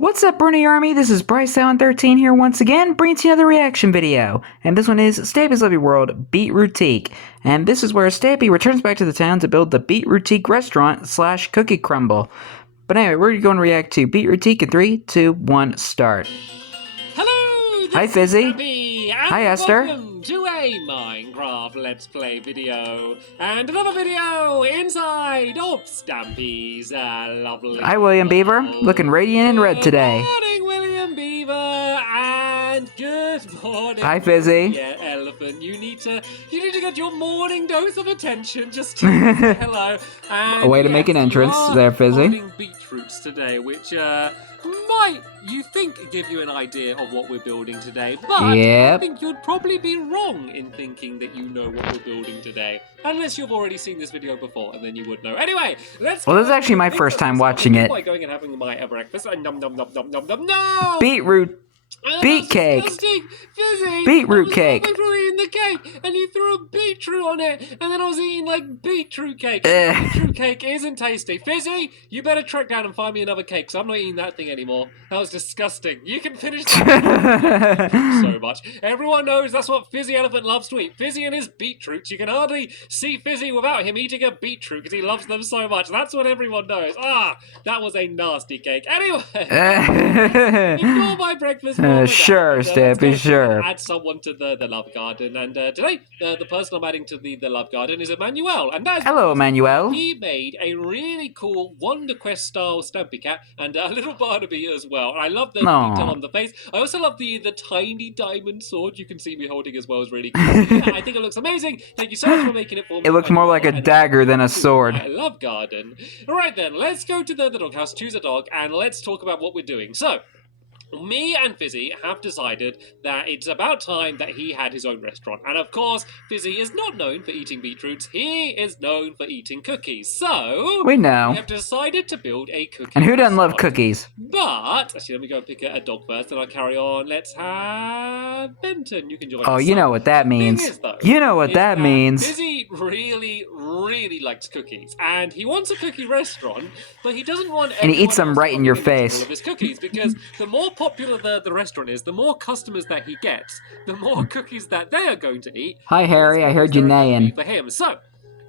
What's up, Bruni Army? This is BryceAllen13 here once again, bringing to you another reaction video. And this one is Stampy's Lovely World Beetroutique. And this is where Stampy returns back to the town to build the Beetroutique restaurant / cookie crumble. But anyway, we're going to react to Beetroutique in 3, 2, 1, start. Hello! Hi, Fizzy. Stampy, Hi, Esther. Welcome to a Minecraft Let's Play video. And another video inside of Stampy's lovely... Hi, William Beaver. Looking radiant in red today. Good morning, William Beaver, and good morning... Hi, Fizzy. Yeah, Elephant, you need to get your morning dose of attention. Just to say hello. And A way to make an entrance there, Fizzy. Beetroots today, which might, you think, give you an idea of what we're building today, but I think you'd probably be wrong in thinking that you know what we're building today, unless you've already seen this video before, and then you would know. Anyway, let's... Well, this is actually my first time watching it. By going and having my breakfast. Nom nom nom nom nom nom no! Beetroot. Beet cake. Fizzy. Beetroot cake. I was eating the cake, and you threw a beetroot on it, and then I was eating like beetroot cake. Beetroot cake isn't tasty. Fizzy, you better track down and find me another cake, because I'm not eating that thing anymore. That was disgusting. You can finish that. So much. Everyone knows that's what Fizzy Elephant loves to eat. Fizzy and his beetroots. You can hardly see Fizzy without him eating a beetroot, because he loves them so much. That's what everyone knows. Ah, that was a nasty cake. Anyway, ignore my breakfast. Sure, Stampy, sure. Add someone to the love garden, and today the person I'm adding to the love garden is Emmanuel, and that's Hello, Emmanuel. He made a really cool Wonder Quest style Stampy cat and a little Barnaby as well. And I love the detail on the face. I also love the tiny diamond sword you can see me holding as well. Is really cool. Yeah, I think it looks amazing. Thank you so much for making it for me. It looks more like a dagger than a sword. I love garden. All right then, let's go to the doghouse, choose a dog, and let's talk about what we're doing. So, me and Fizzy have decided that it's about time that he had his own restaurant. And of course, Fizzy is not known for eating beetroots. He is known for eating cookies. So, we know. We have decided to build a cookie And who doesn't restaurant. love cookies? But, actually, let me go and pick a dog first, and I'll carry on. Let's have Benton. You can join us. Oh, you know what that means. You know what that means. Fizzy really likes cookies. And he wants a cookie restaurant, but he doesn't want And he eats them right in your face. all of his cookies, because the more popular the restaurant is, the more customers that he gets, the more cookies that they are going to eat. Hi, Harry. I heard you neighing. For him. So,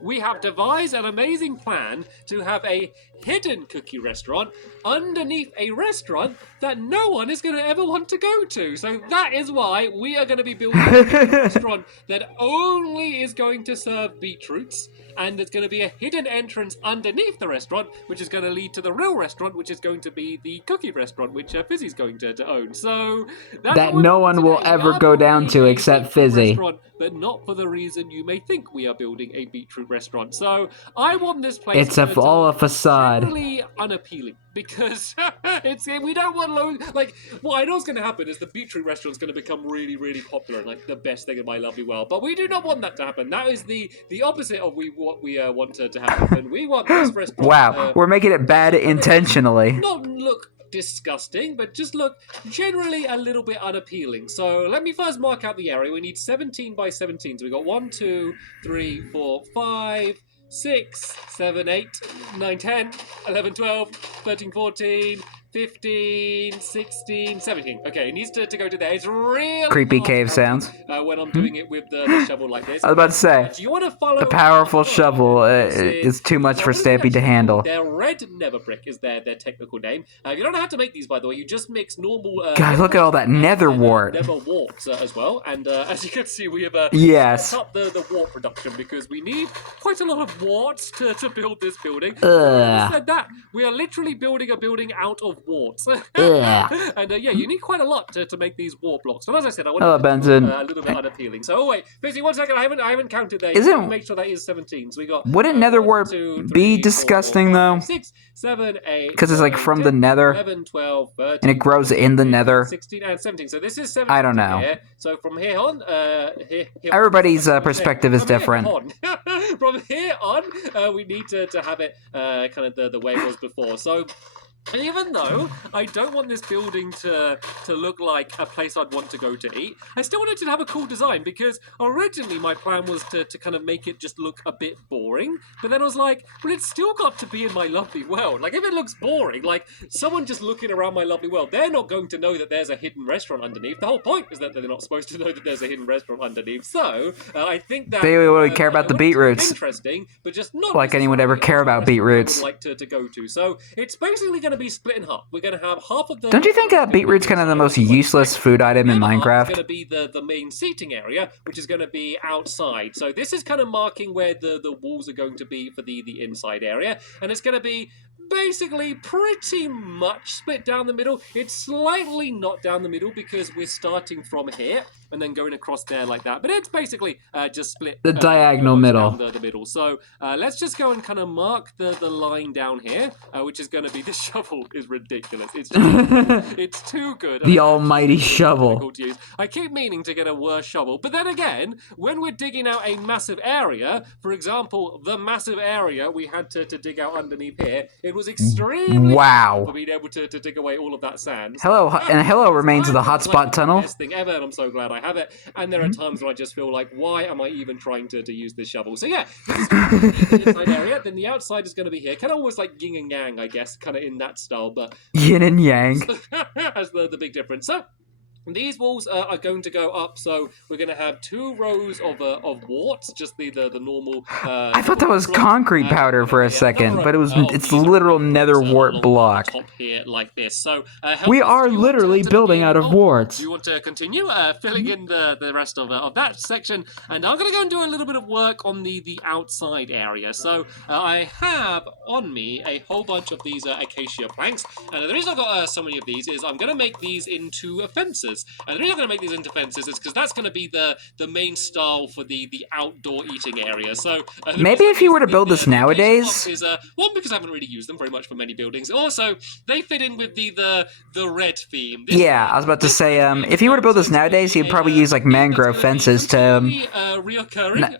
we have devised an amazing plan to have a hidden cookie restaurant underneath a restaurant that no one is going to ever want to go to. So that is why we are going to be building a restaurant that only is going to serve beetroots, and there's going to be a hidden entrance underneath the restaurant, which is going to lead to the real restaurant, which is going to be the cookie restaurant, which Fizzy's going to own. So that no one will ever go down to except Fizzy. But not for the reason you may think we are building a beetroot restaurant. So I want this place. It's all a facade. Really unappealing, because we don't want like what I know is going to happen is the beetroot restaurant's going to become really popular and like the best thing in my lovely world. But we do not want that to happen. That is the opposite of what we want to happen. We want this restaurant. Wow, we're making it bad intentionally. Not look disgusting, but just look generally a little bit unappealing. So let me first mark out the area. We need 17 by 17. So we got 1, 2, 3, 4, 5, 6, 7, 8, 9, 10, 11, 12, 13, 14, 15, 16, 17. Okay, it needs to go to there. It's really creepy cave sounds. When I'm doing it with the shovel like this. I was about to say, do you want to follow the powerful shovel is too much for Stampy to handle. Their red nether brick is their technical name. You don't have to make these, by the way. You just mix normal... God, look at all that nether wart. Nether warts as well. And as you can see, we have set up the wart production, because we need quite a lot of warts to build this building. Said that, we are literally building a building out of warts. And yeah, you need quite a lot to make these wart blocks. So as I said, I want to a little bit unappealing. So wait, Fizzy, 1 second. I haven't counted there. Isn't, make sure that is 17. So we got. Wouldn't nether wart be disgusting though? 6, 7, 8. Because it's like from 10, the nether, 11, 12, 13, and it grows in the nether. 16 and 17. So this is 17. I don't know. Here. So from here on, everybody's perspective is different. From here on, we need to have it kind of the way it was before. So Even though I don't want this building to look like a place I'd want to go to eat, I still wanted it to have a cool design because originally my plan was to kind of make it just look a bit boring. But then I was like, well, it's still got to be in my lovely world. Like, if it looks boring, like someone just looking around my lovely world, they're not going to know that there's a hidden restaurant underneath. The whole point is that they're not supposed to know that there's a hidden restaurant underneath. So I think that They would care about the beetroots. Interesting, but just not like anyone would ever care about beetroots. I would like to go to. So it's basically going to be split in half. We're going to have half of the. Don't you think beetroot's kind of the most useless food item in Minecraft? It's going to be the main seating area, which is going to be outside. So this is kind of marking where the walls are going to be for the inside area, and it's going to be basically pretty much split down the middle. It's slightly not down the middle because we're starting from here and then going across there like that. But it's basically just split the diagonal middle. Down the middle. So let's just go and kind of mark the line down here, which is going to be, this shovel is ridiculous. It's just, it's too good. The almighty shovel. To use. I keep meaning to get a worse shovel, but then again, when we're digging out a massive area, for example, the massive area we had to dig out underneath here, it was extremely wow for being able to dig away all of that sand. Hello, and hello remains of the hotspot tunnel. Best thing ever, and I'm so glad I have it. And there are times when I just feel like, why am I even trying to use this shovel? So yeah, this is the inside area. Then the outside is going to be here, kind of almost like yin and yang, I guess, kind of in that style, but yin and yang as the big difference. So these walls are going to go up, so we're going to have 2 rows of warts, just the normal. I thought that was concrete powder for a second, but it's literal nether wart block. Top here like this. So we are literally building out of warts. Do you want to continue filling in the rest of that section? And I'm going to go and do a little bit of work on the outside area. So I have on me a whole bunch of these acacia planks, and the reason I've got so many of these is I'm going to make these into fences. And the reason I'm going to make these into fences is because that's going to be the main style for the outdoor eating area. So maybe if you were to build this nowadays, is one, because I haven't really used them very much for many buildings. Also, they fit in with the red theme. Yeah, I was about to say, if you were to build this nowadays, you'd probably use like mangrove fences to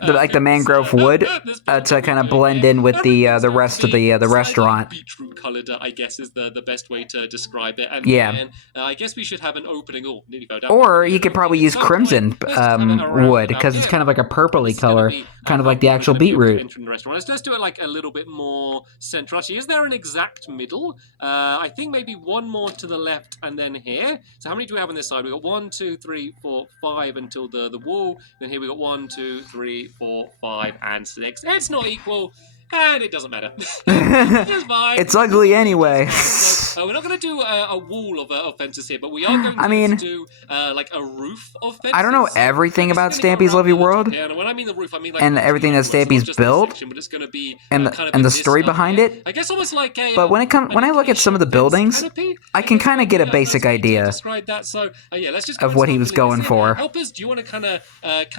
like the mangrove wood to kind of blend in with the rest of the restaurant. Beetroot colored, I guess, is the best way to describe it. And yeah. Then, I guess we should have an opening. Oh, nearly fell down. Or you could probably use crimson wood because it's kind of like a purpley color, kind of like the actual beetroot. Let's do it like a little bit more central. Actually, is there an exact middle? I think maybe one more to the left and then here. So how many do we have on this side? We've got 1, 2, 3, 4, 5 until the wall. Then here we got 1, 2, 3, 4, 5, and 6. It's not equal. And it doesn't matter. It's ugly anyway. So, we're not going to do a wall of fences here, but we are going to do like a roof of fences. I don't know everything about Stampy's Lovely World. Yeah, and when I mean the roof, I mean like and everything that Stampy's built, but it's going to be, and the story behind it. I guess almost like a. But when I look at some of the buildings, I can kind of get a basic idea yeah, let's just of what he was going for. Helpers, do you want to kind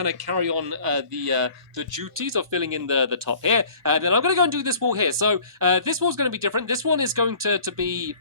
of carry on the duties of filling in the top here? Then I'm going to go and do this wall here. So this wall's going to be different. This one is going to be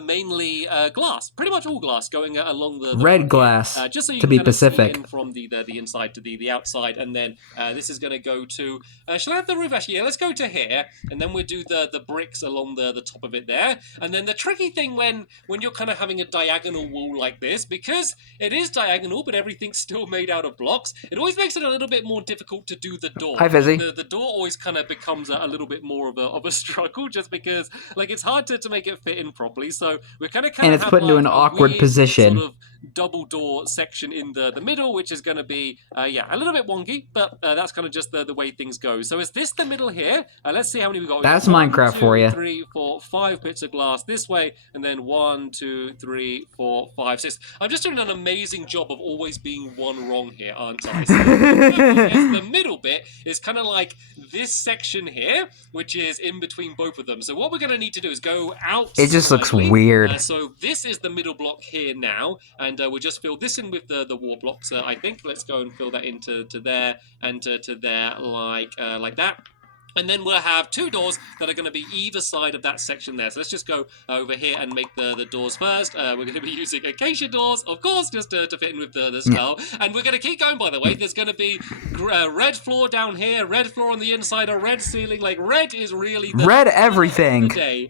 mainly glass, pretty much all glass, going along the red glass, just so you to can be specific. In from the inside to the outside, and then this is going to go to. Shall I have the roof? Actually, yeah, let's go to here, and then we'll do the bricks along the top of it there. And then the tricky thing when you're kind of having a diagonal wall like this, because it is diagonal, but everything's still made out of blocks, it always makes it a little bit more difficult to do the door. Hi, Fizzy. The door always kind of becomes a little bit more of a struggle, just because like it's hard to make it fit in properly. So we're kind of and it's put into an awkward position. Sort of double door section in the middle, which is going to be yeah, a little bit wonky, but that's kind of just the way things go. So is this the middle here? Let's see how many we got. That's Minecraft for you. 3, 4, 5 bits of glass this way, and then 1, 2, 3, 4, 5, 6. I'm just doing an amazing job of always being one wrong here, aren't I? So the middle bit is kind of like this section here, which is in between both of them. So what we're going to need to do is go out. It just looks weird. So this is the middle block here now, and we'll just fill this in with the wall blocks. I think let's go and fill that into there and to there like that. And then we'll have 2 doors that are going to be either side of that section there. So let's just go over here and make the doors first. We're going to be using acacia doors, of course, just to fit in with the skull. And we're going to keep going, by the way. There's going to be red floor down here, red floor on the inside, a red ceiling. Like, red is really the red everything day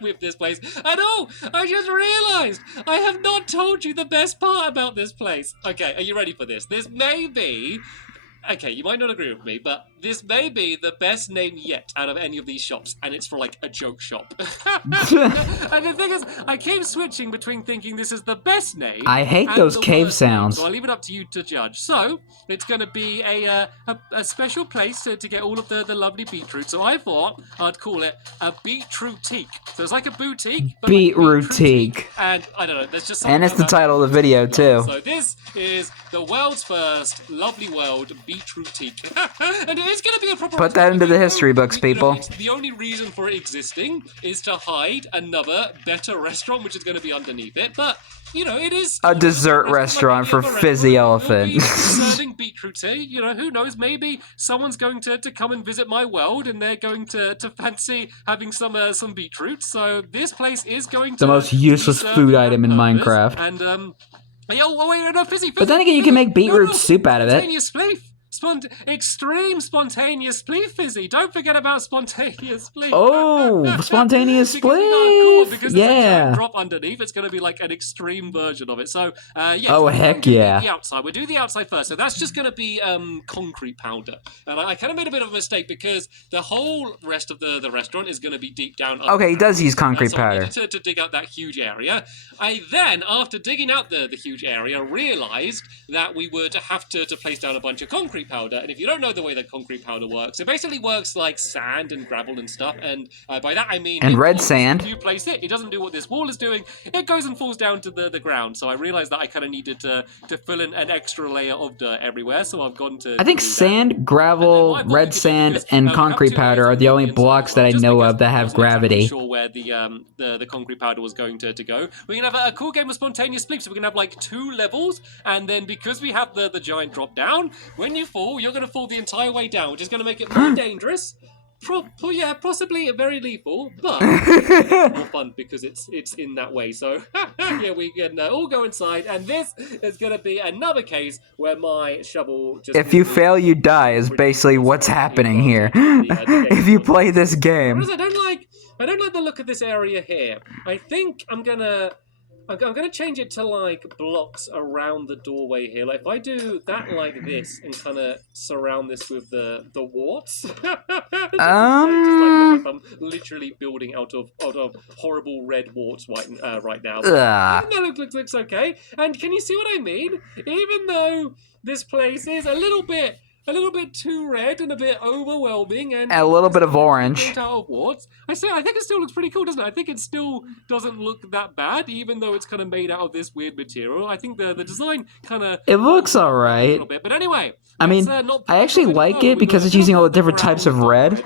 with this place. And oh, I just realized I have not told you the best part about this place. Okay, are you ready for this? This may be... Okay, you might not agree with me, but this may be the best name yet out of any of these shops, and it's for like a joke shop. And the thing is, I keep switching between thinking this is the best name. I hate those cave sounds. So I'll leave it up to you to judge. So it's going to be a special place to get all of the lovely beetroot. So I thought I'd call it a Beetroutique. So it's like a boutique, but Beetroutique. Like and I don't know. There's just and it's the title of the video too. So this is the world's first lovely world Beetroutique. And it's going to be a proper... Put that into the history books, people. It's the only reason for it existing is to hide another better restaurant, which is going to be underneath it. But, you know, it is... A dessert restaurant for Fizzy Elephant. Serving beetroot, you know, who knows? Maybe someone's going to come and visit my world, and they're going to fancy having some beetroot. So this place is going to... The most useless food item in Minecraft. And, oh, wait, no, Fizzy. But then again, you can make beetroot soup out of it. Extreme spontaneous spleef, Fizzy. Don't forget about spontaneous spleef. Oh, spontaneous spleef. Because yeah. It's a drop underneath. It's going to be like an extreme version of it. So, yeah. Oh, heck yeah. The outside. We'll do the outside first. So that's just going to be concrete powder. And I kind of made a bit of a mistake because the whole rest of the restaurant is going to be deep down. Okay, he does use concrete powder. I needed to dig out that huge area. I then, after digging out the huge area, realized that we would have to place down a bunch of concrete powder. And if you don't know the way that concrete powder works, it basically works like sand and gravel and stuff. And by that I mean... And red sand. If you place it, it doesn't do what this wall is doing. It goes and falls down to the ground. So I realized that I kind of needed to fill in an extra layer of dirt everywhere. So I've gone to... I think sand, gravel, red sand, and concrete powder are the only blocks that I know of that have gravity. I'm not sure where the concrete powder was going to go. We're going to have a cool game of spontaneous spleef. So we're going to have like 2 levels. And then because we have the giant drop down, when you fall, you're going to fall the entire way down, which is going to make it more dangerous. Yeah, possibly very lethal, but more fun because it's in that way. So yeah, we can all go inside, and this is going to be another case where my shovel just... If you fail, you die is basically what's happening here. If you play this game. I don't like the look of this area here. I think I'm gonna change it to like blocks around the doorway here. Like if I do that like this and kind of surround this with the warts. Just like I'm literally building out of horrible red warts right now. That looks okay. And can you see what I mean? Even though this place is a little bit too red and a bit overwhelming and a little bit of orange. Out of warts. I think it still looks pretty cool, doesn't it? I think it still doesn't look that bad, even though it's kind of made out of this weird material. I think the design kind of... It looks alright. A little bit. But anyway... I mean, I actually like it because it's using all the different types of red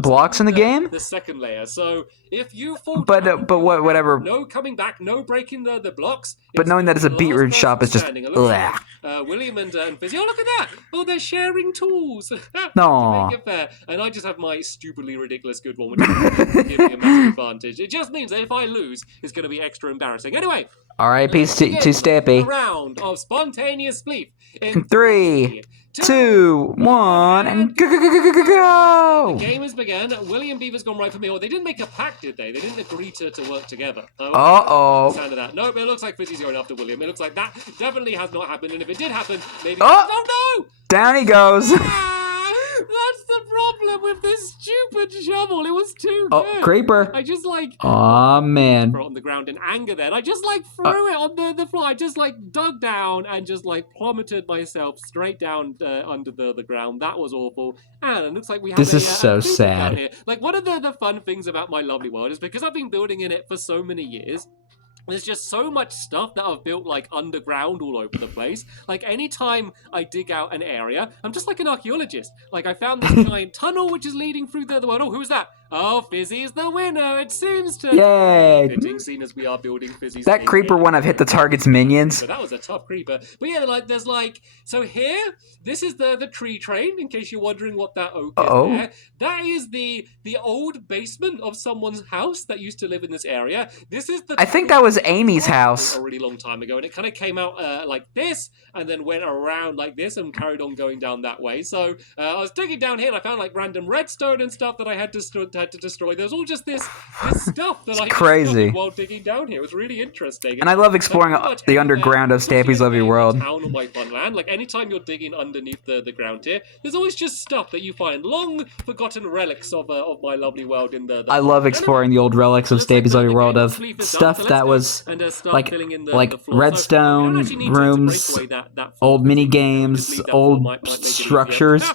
blocks in the game. The second layer. So if you fall but down, whatever. No coming back, no breaking the blocks. But knowing that it's a beetroot shop is just... William and Fizzy, oh, look at that! Oh, they're sharing tools. No. To make it fair. And I just have my stupidly ridiculous good one, which is give me a massive advantage. It just means that if I lose, it's going to be extra embarrassing. Anyway. R.I.P. to Stampy. A round of spontaneous spleef. 3, 2, 1, and go! The game has begun. William Beaver's gone right for me. Or they didn't make a pact, did they? They didn't agree to work together. Uh-oh. Sound of that. No, but it looks like Fizzy's going after William. It looks like that definitely has not happened. And if it did happen, maybe... Oh no! Down he goes. That's the problem with this stupid shovel. It was too good. Oh, creeper. I just like... Aw, man. ...on the ground in anger then. I just like threw it on the floor. I just like dug down and just like plummeted myself straight down under the ground. That was awful. And it looks like we have This is so sad. Here. Like one of the fun things about my lovely world is because I've been building in it for so many years, there's just so much stuff that I've built like underground all over the place. Like anytime I dig out an area, I'm just like an archaeologist. Like I found this giant tunnel which is leading through the world. Oh, who was that? Oh, Fizzy's the winner. It seems to Yay. be fitting, seeing as we are building Fizzy's. That creeper wouldn't have hit the target's minions. So that was a tough creeper. But yeah, like there's like so here. This is the tree train. In case you're wondering what that oak is there, that is the old basement of someone's house that used to live in this area. This is the. I think that was Amy's house a really long time ago, and it kind of came out like this, and then went around like this, and carried on going down that way. So I was digging down here, and I found like random redstone and stuff that I had to destroy. There's all just this stuff that I discovered while digging down here. It was really interesting. And I love exploring the underground of Stampy's Lovely World. Town or my fun land. Like anytime you're digging underneath the ground here, there's always just stuff that you find, long forgotten relics of my lovely world in the I love exploring the old relics of Stampy's Lovely World, of stuff that was like redstone rooms, old mini games, old structures.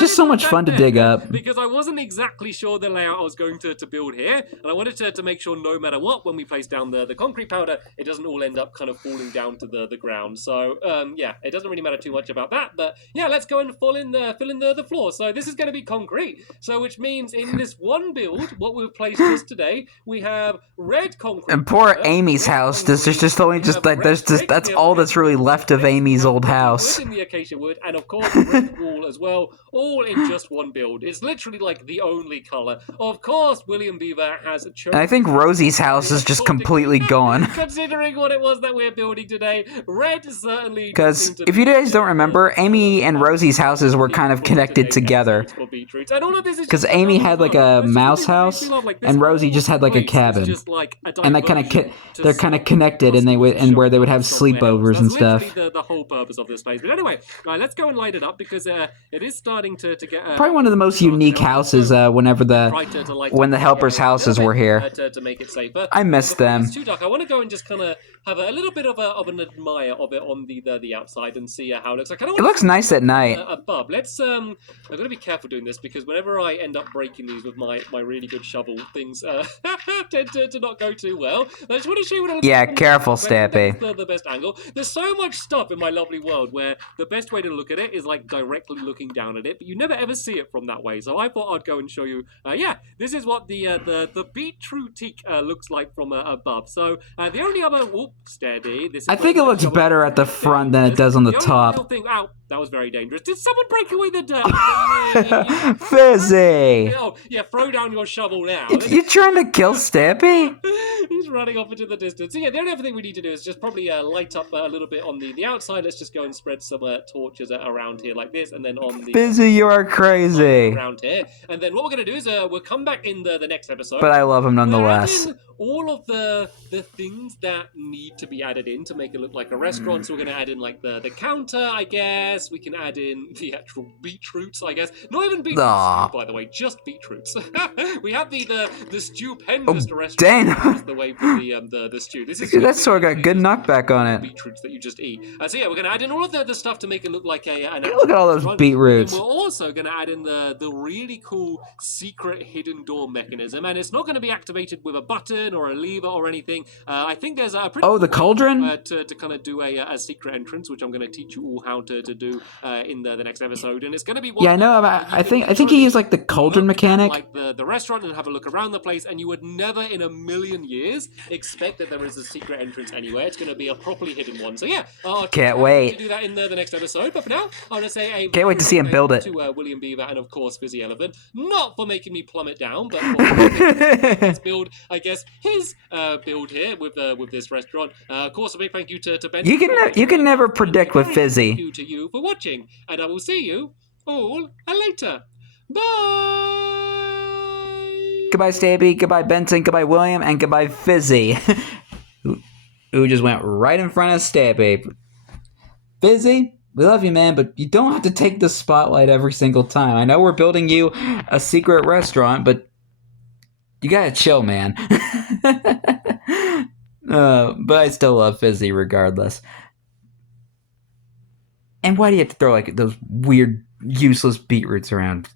Just so much fun to dig up. Because I wasn't exactly sure the layout I was going to build here, and I wanted to make sure no matter what, when we place down the concrete powder, it doesn't all end up kind of falling down to the ground. So yeah, it doesn't really matter too much about that, but yeah, let's go and fill in the floor. So this is going to be concrete, so which means in this one build, what we've placed just today, we have red concrete. And poor Amy's house. There's just only that's all that's really left of Amy's old house. In the acacia wood, and of course the red wall as well, all in just one build. It's literally like the only color. Of course, William Beaver has a chosen. And I think Rosie's house is just completely gone. Considering what it was that we're building today, red certainly. Because if you guys don't remember, Amy and Rosie's houses were kind of connected together. Because Amy had like a mouse house, and Rosie just had like a cabin, and they they're kind of connected, and where they would have sleepovers and stuff. The whole purpose of this place. But anyway, right, let's go and light it up because it is starting to get. Probably one of the most unique houses. When the helpers' houses were here, to make it safer. I miss them. It's too dark. I want to go and just kind of have a little bit of an admire of it on the outside and see how it looks like. It looks nice at night. Above. Let's I'm gonna be careful doing this because whenever I end up breaking these with my really good shovel, things tend to not go too well. I just want to show you what it looks like. Careful, Stampy. The best angle. There's so much stuff in my lovely world where the best way to look at it is like directly looking down at it, but you never ever see it from that way. So I thought I'd go and show you. Yeah, this is what the Beetroutique looks like from above. So the only other steady. This is I think it looks better at the front than it does on the top. Ow, that was very dangerous. Did someone break away the dirt? Fizzy! Oh, yeah, throw down your shovel now. You trying to kill Stampy? He's running off into the distance. So yeah, the only other thing we need to do is just probably light up a little bit on the outside. Let's just go and spread some torches around here like this, and then on the... Fizzy, you are crazy. Around here. And then what we're going to do is we'll come back in the next episode. But I love him nonetheless. All of the things that need to be added in to make it look like a restaurant. So we're going to add in like the counter, I guess. We can add in the actual beetroots, I guess. Not even beetroots, by the way, just beetroots. We have the stupendous restaurant. Dang. The way for the stew. This is that sword got good knockback on it. Beetroots that you just eat. So yeah, we're going to add in all of the stuff to make it look like an look at all those beetroots. We're also going to add in the really cool secret hidden door mechanism, and it's not going to be activated with a button or a lever or anything. I think there's a pretty the cauldron to kind of do a secret entrance, which I'm going to teach you all how to do in the next episode, and it's going to be I know. I think he used like the cauldron mechanic, like the restaurant, and have a look around the place, and you would never in a million years expect that there is a secret entrance anywhere. It's going to be a properly hidden one. So yeah, can't wait to do that in the next episode. But for now, I want to say can't wait to see him build it. To William Beaver and of course BryceAllen13, not for making me plummet down, but for let's build, I guess, his build here with this restaurant. Of course, a big thank you to Ben. You can never predict with Fizzy. Thank you to you for watching, and I will see you all later. Bye. Goodbye, Stampy. Goodbye, Benson. Goodbye, William, and goodbye, Fizzy. Who just went right in front of Stampy. Fizzy, we love you, man, but you don't have to take the spotlight every single time. I know we're building you a secret restaurant, but you gotta chill, man. But I still love Fizzy regardless. And why do you have to throw like those weird, useless beetroots around?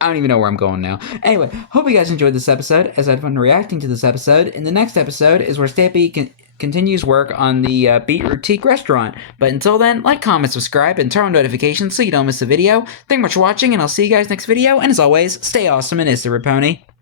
I don't even know where I'm going now. Anyway, hope you guys enjoyed this episode, as I had fun reacting to this episode. In the next episode is where Stampy can... continues work on the Beetroutique restaurant. But until then, like, comment, subscribe, and turn on notifications so you don't miss a video. Thank you much for watching, and I'll see you guys next video. And as always, stay awesome and Issa Raponi.